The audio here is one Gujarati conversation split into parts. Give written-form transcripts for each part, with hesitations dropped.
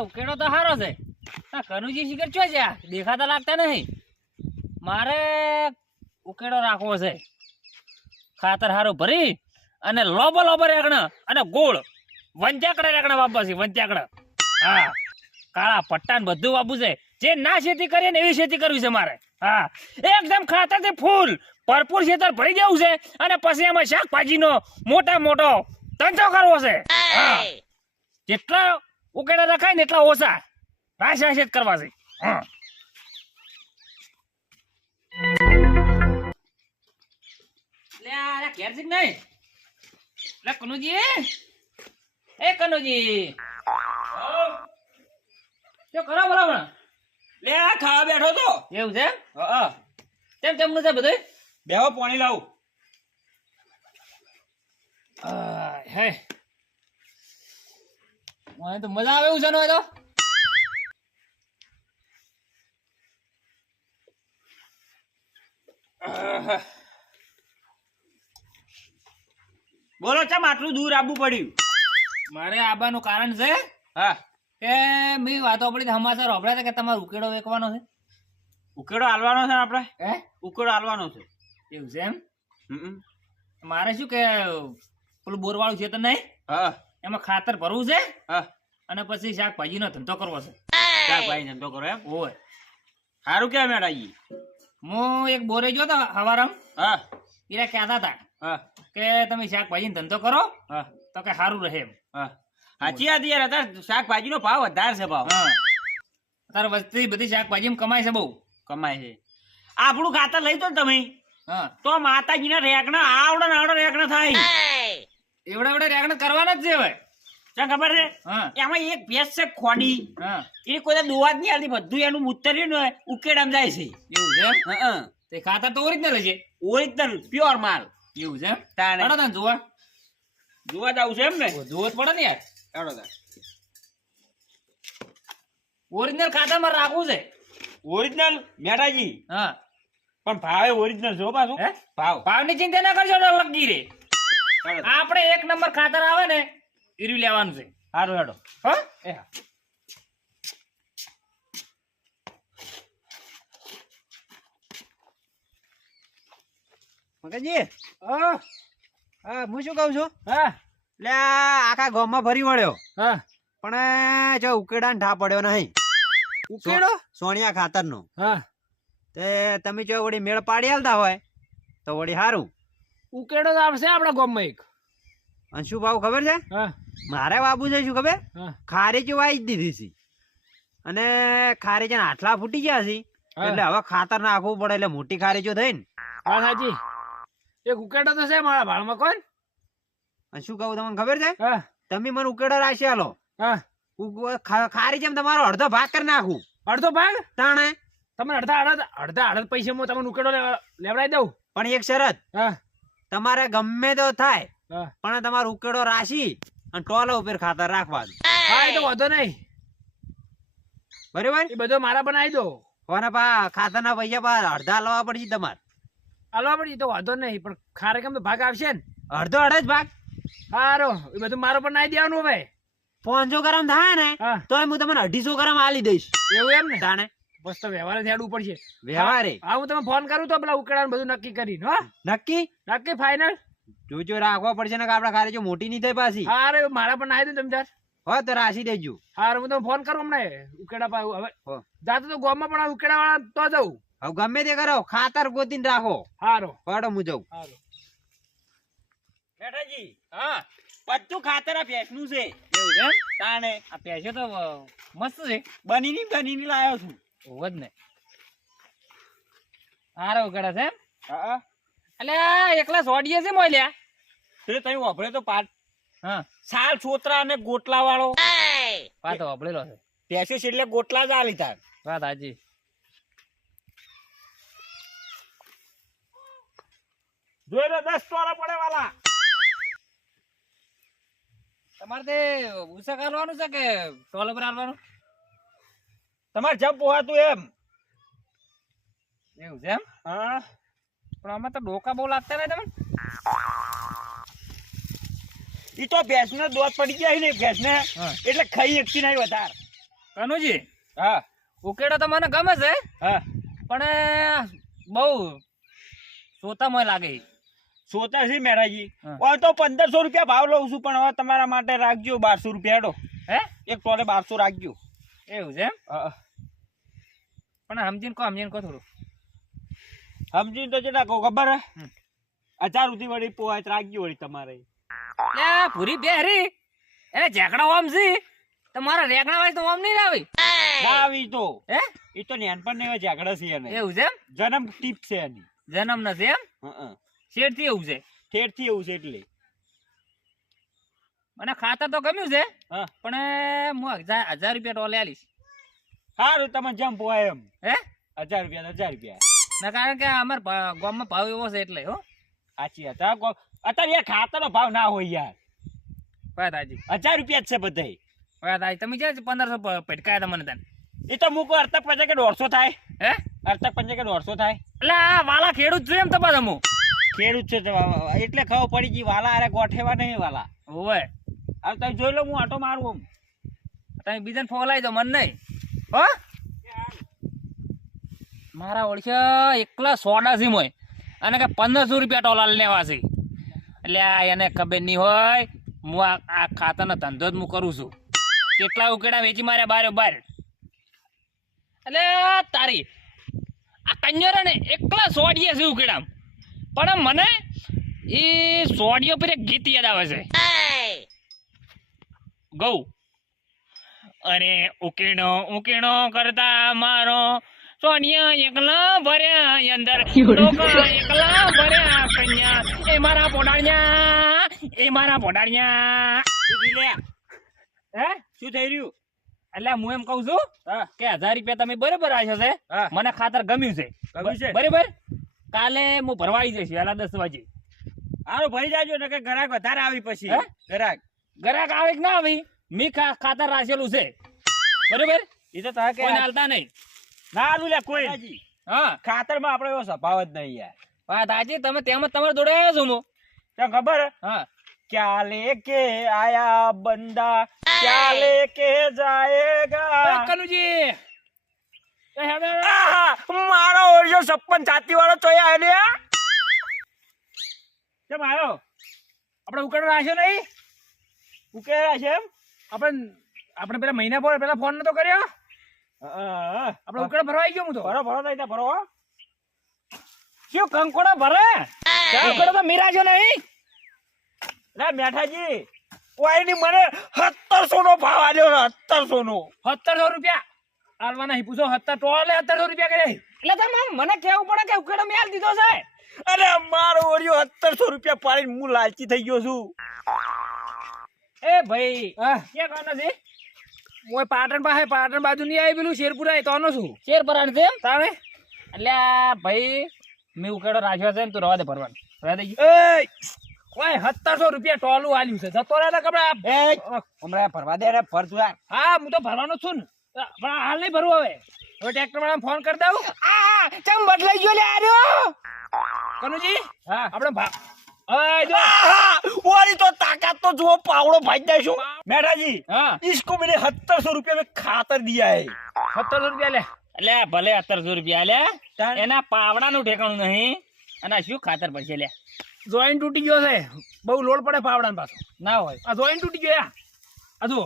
ઉકેડો તો સારો છે. કનુજી શિખર ચો છે, દેખાતા લાગતા નહીં. મારે ઉકેડો રાખવો છે. ખાતર સારું ભરી અને લોબો લોબો રેકણા અને ગોળ વંચાકડા રેકણા વાપવા છે. વંચાકડા, હા, કાળા પટ્ટા બધું વાપવું છે. જે ના ખેતી કરીએ ને એવી ખેતી કરવી છે મારે. હા, એકદમ ખાતરથી ફૂલ ભરપૂર ખેતર ભરી જવું છે અને પછી એમાં શાકભાજીનો મોટા મોટો ધંધો કરવો છે. હા, જેટલા ઉકેડા રખાય ને એટલા ઓછા રાશ કરવા છે. હા, ઘેર છે નહીં લે કનુજી. એ કનુજી શું કરો બરાબર? લે આ ખાવા બેઠો તો. એવું છે? હા, કેમ કેમનું છે બધું? બેહો પાણી લાવું. હે મને તો મજા આવે એવું છે ને. તો બોલો ચમ આટલું દૂર આવવું પડ્યું? મારે આવવાનું કારણ છે હા, કે મેં વાતો પડી સમાચાર હોભળ્યા હતા કે તમારો ઉકેડો વેચવાનો છે. ઉકેડો હાલવાનો છે ને આપણે? હે, ઉકેડો હાલવાનો છે. એવું છે એમ? મારે શું કે પેલું બોરવાળું છે તો નહીં, હા, એમાં ખાતર ભરવું છે હા, અને પછી શાકભાજીનો ધંધો કરવો છે. શાકભાજી ધંધો કરો એમ? હોય. સારું કેમ મેડાજી? હું એક બોરે જો તો હવારામ, હા, એરા કહેતા હતા હા, કે તમે શાકભાજીનો ધંધો કરો હા, તો કે સારું રહે એમ. હા, સાચી વાત યાર. અત્યારે શાકભાજીનો ભાવ વધારે છે. ભાવ હા, અત્યારે વસ્તી બધી શાકભાજી કમાય છે, બહુ કમાય છે. આપણું ખાતર લઈ દો ને તમે, હા, તો માતાજીના રેકણા આવડે ને આવડે રેકણા થાય. એવડે એવડે રેગણ કરવાના જ છે હવે. શું ખબર છે? હા, એમાં એક ભેંસ છે ખોડી, હા, એ કોઈ દોવા જ નહીં આવતી. બધું એનું મૂતર્યું ને ઉકેડામાં જાય છે. એવું છે એમ? હા, તે ખાતર તો ઓરિજિનલ છે. ઓરિજિનલ પ્યોર માલ. એવું છે એમ? તાણે હેડો તને જોવા જોવા જાવ છે એમ ને? જોવો જ પડે ને યાર. હેડો તાણ. ઓરિજિનલ ખાતરમાં રાખવું છે. ઓરિજિનલ મેટાજી, હા, પણ ભાવે ઓરિજિનલ છો પાછું. હે? ભાવ ભાવની ચિંતા ના કરજો, લગી રે. આપણે એક નંબર ખાતર આવે ને ઈર્યું લેવાનું છે. સારું હેડો. હા, એ હા. મગનજી, હા, હું શું કઉ છું? હા, એટલે આખા ગામમાં ફરી વળ્યો, હા. પણ જો ઉકેડા ઠા પડ્યો નહીં. ઉકેડો? સોનિયા ખાતર નો. હા, તે તમે જો વળી મેળ પાડી આલતા હોય તો વળી સારું. ઉકેડો તો આવશે આપણા ગામમાં એક. અને શું ભાવ ખબર છે? હા, મારે બાબુ છે શું ખબર? હા, ખારેચી વાઈ જ દીધી છે અને ખારેચી આટલા ફૂટી ગયા છે એટલે હવે ખાતર નાખવું પડે એટલે મોટી ખારેચો થઈ ને. હા, સાચી. એક ઉકેડો તો છે મારા ભાળમાં. કોણ? અને શું કહું તમને ખબર છે? હા, તમે મને ઉકેડો રાશી આલો, હા. ખારી જેમ તમારો અડધો ભાગ કરી નાખું. અડધો ભાગ? તાણે તમે અડધા પૈસા હું તમને ઉકેડો લેવડાવી દઉં. પણ એક શરત, હા, તમારે ગમે તો થાય હા, પણ તમારો ઉકેડો રાશી અને ટોલા ઉપર ખાતર રાખવાનું. હા, એ તો વાંધો નહીં. બરોબર? એ બધો મારા બનાવી દો. કોને પા ખાતર ના પૈસા પા અડધા લાવવા પડશે તમારે. હાલવા પડે તો વાંધો નહીં, પણ ખારે કેમ તો ભાગ આવશે ને. અડધો અડધ ભાગ. સારો, એ બધું મારો પર નાઈ દેવાનું હવે. 500 ગ્રામ થાય ને હા, તો હું તમને 250 ગ્રામ આલી દઈશ. એવું એમ ને? તાણે બસ તો વ્યવહાર થેડવું પડશે. વ્યવહારે. હા, હું તમે ફોન કરું તો પેલા ઉકેડાનું બધું નક્કી કરીને. હા, નક્કી નક્કી ફાઈનલ. જોજો રાખવા પડશે ને કે આપડા ખારે જો મોટી નહીં થાય પાછી. હારે મારા પર નાઈ દો તમે તાર. હો તો રાશી દેજો. હારે હું તમને ફોન કરું હમણાં. ઉકેડા પા હવે હો. જાતો તો ગામમાં પણ ઉકેડા વાળા તો જવું. હવે ગમે તે કરો, ખાતર ગોતીને રાખો. હારો, પાડો હું જાઉં. હારો. બેટાજી, હા, બધું ખાતર આ ભેંસનું છે. એવું છે એમ? તાણે આ પૈસો તો મસ્ત છે. બનીની લાયો છું. હોવ જ ને. હારો ઉકેડા છે એમ? હા, એટલે આ એકલા સોડીએ છે મોલ્યા. તે તમે વાપરે તો પાટ હા, સાલ છોતરા અને ગોટલા વાળો વાત વાપરેલો છે. ભેંસો છે એટલે ગોટલા જ આલી તાર. વાત હાજી. જોઈ લો 10 ટોળા પડે વાલા. તમારે તે ઉસા કરવાનું છે કે ટોલ પર આવવાનું? તમારે જેમ પોહાતું એમ. એવું છે એમ? હા પણ આમાં તો ડોકા બહુ લાગતા નહીં તમને? ઈ તો ભેંસને દોધ પડી ગયા છે ને ભેંસને, હા. એટલે ખાઈ એકથી નહીં વધારે. કનુજી, હા ઉકેડો તો મને ગમે છે, હા પણ બહુ સોતામાં લાગે. સોતા છે મેરાજી. હા. હવે તો 1500 રૂપિયા ભાવ લઉં છું, પણ હવે તમારા માટે રાખજો 1200 રૂપિયા હેડો. હે? એક ટોલે 1200 રાખજો. એવું છે એમ? હા. પણ સમજીને કહો થોડું. સમજીને તો જેટલા કહું ખબર હે? હમ. 1000 સુધી વળી પોહાય તો રાખજો વળી તમારે. લે પૂરી બેહરી એને ઝેકડા ઓમ છે, તમારા રેગણા વાળી તો ઓમ નહીં આવી. ના આવી તો. હે? ઈ તો નેનપણ ને ઝાકડા છે એને. એવું છે એમ? જન્મ ટીપ છે એની. જન્મ નથી એમ? હં. શેઠથી એવું છે. ઠેરથી એવું છે એટલે. મને ખાતર તો ગમ્યું છે, હા. પણ હું 1000 રૂપિયા ટોલે આલીશ. સારું તમે જેમ પોહાય એમ. હે? 1000 રૂપિયા તો 1000 રૂપિયા. ના, કારણ કે અમાર ગામમાં ભાવ એવો છે એટલે હો. સાચી વાત. અત્યારે યાર ખાતરનો ભાવ ના હોય યાર. વાત હાજી. 1000 રૂપિયા જ છે બધાય. વાત હાજી. તમે ક્યાં 1500 પટકાયા તા મને તને? એ તો મૂકો અર્થક પંચે કે 150 થાય. હે? અર્થક પંચે કે 150 થાય. એટલે આ વાલા ખેડૂત છું એમ તપાસ હું. ખેડૂત છે તો એટલે ખબર પડી ગઈ વાલા અરે ગોઠેવા નહીં વાલા. ઓવે. હવે તમે જોઈ લો હું આટો મારું આમ. તમે બીજાને ફોલાઈ દો મને નહીં. હો? મારા ઓળખ્યા એકલા સોડા છે મોય, અને કે 1500 રૂપિયા ટોલા લેવા છે. એટલે આ એને ખબર નહીં હોય, હું આ ખાતાનો ધંધો જ હું કરું છું. કેટલા ઉકેડા વેચી માર્યા બારે બાર. એટલે તારી આ કંજરો ને એકલા સોડીએ છે ઉકેડા, પણ મને એ સોડીઓ પર એક ગીત યાદ આવે છે. ગૌ અરે ઉકેણો કરતા મારો સોનિયા એકલા ભર્યા અંદર, ડોકા એકલા ભર્યા કન્યા, એ મારા પોડાણિયા. શું લે? હે? શું થઈ રહ્યું? એટલે હું એમ કઉ છું હા કે 1000 રૂપિયા તમે બરોબર આશો છે, હા. મને ખાતર ગમ્યું છે. ગમ્યું છે? બરોબર. કાલે હું ભરવા આવી જઈશ વહેલા 10 વાગે. હારું ભરી જાજો ને કે ગ્રાહક વધારે આવી પછી. હે? ગ્રાહક ગ્રાહક આવે કે ના આવી, મી ખાતર રાખેલું છે. બરોબર. એ તો તારે કે કોઈ હાલતા નહીં. ના હાલું લે કોઈ. હા, ખાતરમાં આપણે એવો સ્વભાવ જ નહીં યાર. વાત સાચી. તમે તેમ જ તમારે જોડે આવ્યો છો હું. તને ખબર હે? હા. क्या लेके आया बंदा क्या लेके जाएगा. કનુજી એ હેડો. આહા, મારો ઓરિયો 56 છાતી વાળો ચોયા આલ્યા. કેમ આવ્યો? આપણે ઉકેડો રાખ્યો નહીં. ઉકેલા છે એમ? આપણે પેલા મહિના પેલા ફોન નતો કર્યો. આપણે ઉકેડો ભરવા આવી ગયો હું તો. ભરો ભરો થઈ ભરો. શું કંકોડો ભરે? ઉકેડો તો મિરાજો નહીં. લે મેઠાજી કોઈની મને 1700 નો ભાવ આલ્યો છે. 1700 નો. 1700 રૂપિયા આલવા નહીં પૂછો. 17 ટોલે 1700 રૂપિયા કરે. એટલે તમે મને કેવું પડે કે ઉકેડો મેં આલ દીધો છે. અરે મારો ઓરિયો 1700 રૂપિયા પાડીને હું લાલચી થઈ ગયો છું. એ ભાઈ ક્યાં કોનો છે? ઓય પાટણ બાજુ નહીં આવી પેલું શેરપુરા એ તોનો છું. શેરપુરા છે એમ તારે? એટલે ભાઈ મેં ઉકેડો રાખ્યો છે ને તું રવા દે ભરવાનું. રવા દે. એ ઓય 1700 રૂપિયા ટોલું આલ્યું છે. જતો રહે ને કપડા. હમણાં ભરવા દે રે ભર તું યાર. હા હું તો ભરવાનો છું ને, પણ હાલ નહીં ભરવું. હવે ટ્રેક્ટર વાળાને ફોન કરી દઉં. ચમ બદલાઈ ગયો લે આર્યો. કનુજી હા આપણે ઓરી તો તાકાત તો જુઓ પાવડો ભાઈ દેશું. મેઠાજી હા इसको मैंने 1700 रुपये में खातर दिया है. 1700 રૂપિયા લે. એટલે ભલે 1700 રૂપિયા લે, એના પાવડાનું ઠેકાણું નહીં. અને શું ખાતર પડશે લે? જોઈન્ટ તૂટી ગયો છે. બહુ લોડ પડે પાવડા પાછો. ના હોય આ જોઈન્ટ તૂટી ગયો. આ જો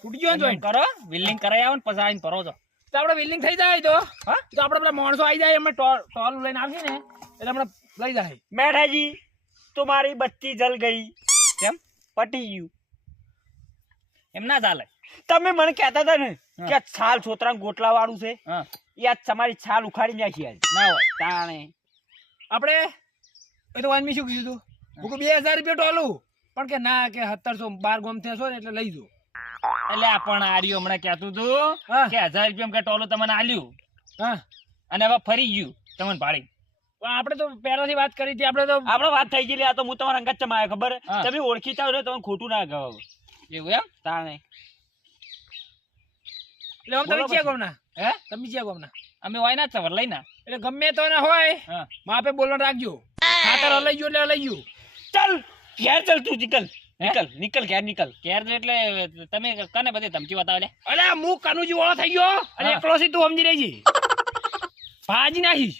તૂટી ગયો જોઈન્ટ. કરો વિલિંગ કરાઈ આવો ને પછી આવીને ભરો છો તો આપણે વિલિંગ થઈ જાય. તો હા તો આપણે પેલા માણસો આવી જાય, અમે ટોલ લઈને આવશે ને એટલે આપણે લઈ જાય. મેઠાજી तुम्हारी बत्ती जल गई. કેમ? પટી ગયું. એમ ના ચાલે. તમે મને કહેતા હતા ને કે છાલ છોતરા ગોટલા વાળું છે. હા યાર તમારી છાલ ઉખાડી નાખી આજ. ના હોય તાણે આપણે એ તો વાનમી શું કીધું તું? 2000 રૂપિયા ટોલું, પણ કે ના કે 1700 12 ગોમ થયો ને એટલે લઈ જો. એટલે પણ આર્યો હમણાં કહેતું તું કે 1000 રૂપિયા કે ટોલું તમને આલ્યું. હા અને હવે ફરી ગયું તમને ભાડી. આપણે તો પહેલાથી વાત કરી હતી. આપણે વાત થઈ ગયેલી. આ તો હું તમારા અંગત ચમાયો ખબર. હા. તમે ઓળખી ચાવ તમે ખોટું ના કહો. એવું એમ? તાણે એટલે આમ તમે બોલો ક્યાં પછી. ગામના? હે તમે ક્યાં ગામના? અમે વાયના જ સવાર લઈને એટલે ગમે તો ના હોય હા માપે બોલવાનું રાખજો. ખાતર લઈ ગયો એટલે લઈ ગયો. ચાલ ઘેર ચાલ તું નીકળ ઘેર નીકળ. કેર એટલે તમે કને બધી ધમકી બતાવે લે અલે હું કનુજી વાળો થઈ ગયો અને હા. એકલો છે તું સમજી રહી છી. ભાજી નાખીશ.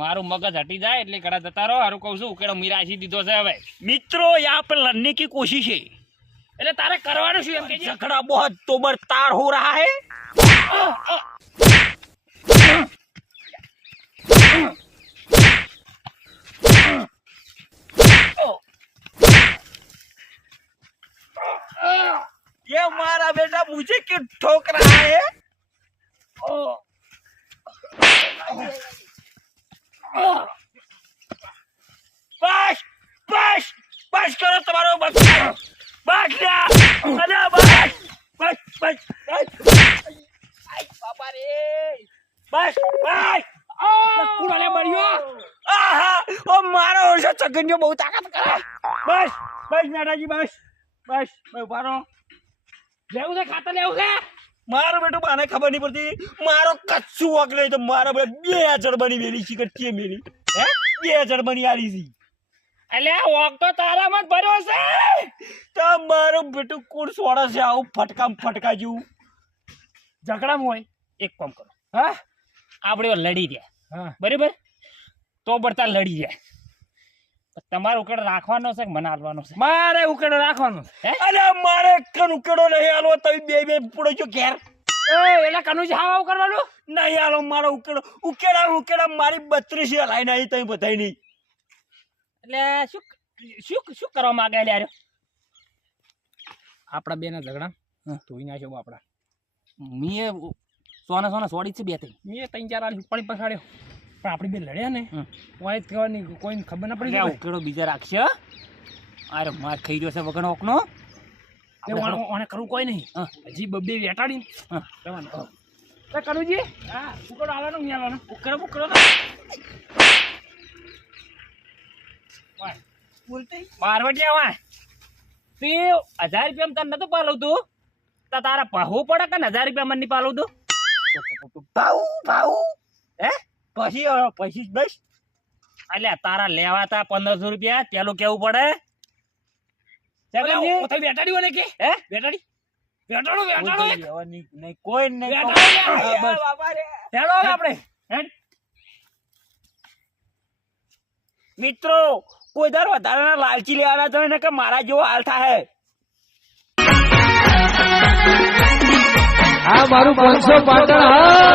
મારું મગજ હટી જાય એટલે કડા જતા રહો હારું કહું છું ઉકેડો મીરાશી દીધો છે હવે मित्रों यहाँ पर लड़ने की कोशिश है. એટલે તારે કરવાનું શું એમ કે झगड़ा बहुत तोमर तार हो रहा है. ये हमारा बेटा मुझे क्यों ठोक रहा है? बस बस बस करो तुम्हारो बस बस लिया अरे बस बस बस बस बाबा रे बस बस કુડાલે મળ્યો. आहा ओ मारो ओरसे चगनियो बहुत ताकत करे बस बस नानाजी बस बस मैं उभारो લેવું છે ખાતર લેવું છે. मारो बेटो माने खबर नहीं पड़ती मारो कच्चू अगले तो मारो बेटा 2000 बनी मेरी शिकर के मेरी हैं 2000 बनी आ रही थी એટલે ઓક તો તારામાં જ ભર્યો છે. तो मारो बेटो कोण सोड़ा से आओ फटका फटका जू ઝઘડામાં હોય એક કામ કરો હા આપણે લડી રહ્યા હા બરાબર તો બળતા લડી જાય તમારો ઉકેડો રાખવાનો છે કે મને આલવાનો છે મારે ઉકેડો રાખવાનો છે. अरे मारे कन उकेड़ो नहीं आलो तभी बे पुड़ो जो घेर એટલે કનુજી હાવ આવું કરવાનું. नहीं आलो मारो उकेड़ो उकेड़ा उकेड़ा मारी 32 हलाई नहीं तई बताई नहीं એટલે શું શું શું કરવા માંગે યાર આપણા બેના ઝઘડા ધોઈ નાખ્યો આપડા. મીએ સોના સોના સોડી છે બે ત્રણ મેં 3-4 આલી પાણી પસાડ્યો પણ આપણે બે લડ્યા ને હમ. વાય કહેવાની કોઈને ખબર ના પડી એટલે આ જાય. ઉકેડો બીજા રાખશે અરે માર ખાઈ રહ્યો છે વગર ઓકનો ઓને કરવું કોઈ નહીં. હા. હજી બબ્બે વેટાડી હા. જવાનું. તો કનુજી હા ઉકેડો આલાનો નહીં આલાનો ઉકેડો ઉકેડો બારવટિયા વાય તે 1000 રૂપિયા તને નતું પાલવ તું તો તારા પહુ પડે કે 1000 રૂપિયા મને નહીં પાલવ તું भाऊ भाऊ હે પછી બસ અલ્યા તારા લેવા તા 1500 રૂપિયા પેલું કેવું પડે ઓલે ઓથે વેટાડી ઓને કે હે વેટાડી વેટાડો વેટાડો એક. નહીં કોઈ નહીં વેટાડો હા, બસ. બાબા રે હેડો હવે આપણે હેડ. મિત્રો કોઈ દર વધારાના લાલચી લેવાના તો એને કે મારા જેવો હાલ થાય આ મારું 500 પાટણ હા